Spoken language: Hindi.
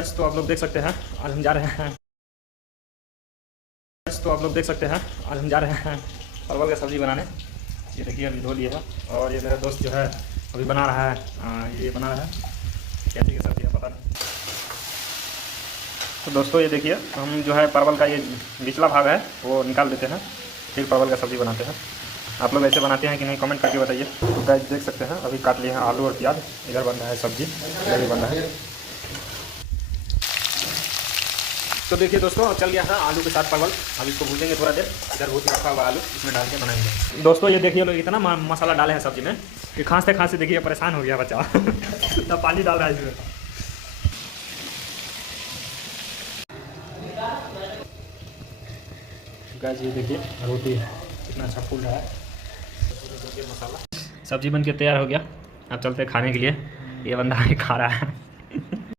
तो आप लोग देख सकते हैं आज हम जा रहे हैं आज हम जा रहे हैं परवल का सब्ज़ी बनाने। ये देखिए अभी धो लिए है और ये मेरा दोस्त जो है अभी बना रहा है, ये बना रहा है कैसी की सब्ज़ी है पता नहीं। तो दोस्तों ये देखिए हम जो है परवल का ये निचला भाग है वो निकाल देते हैं, फिर परवल का सब्ज़ी बनाते हैं। आप लोग ऐसे बनाते हैं कि नहीं कमेंट करके बताइए। तो गाइस देख सकते हैं अभी काट लिए हैं आलू और प्याज, इधर बन रहा है सब्ज़ी, इधर भी बन रहा है। तो देखिए दोस्तों अब चल गया था आलू के साथ परवल, अब इसको भूजेंगे थोड़ा देर। इधर भूज रखा हुआ आलू इसमें डाल के बनाएंगे। दोस्तों ये देखिए लोग इतना मसाला डाले हैं सब्जी में कि खांसते देखिए परेशान हो गया बच्चा तब पानी डाल रहा है इसमें। गाइस ये देखिए रोटी कितना अच्छा फूल रहा है। मसाला सब्जी बन के तैयार हो गया, अब चलते खाने के लिए। ये बंदा खा रहा है।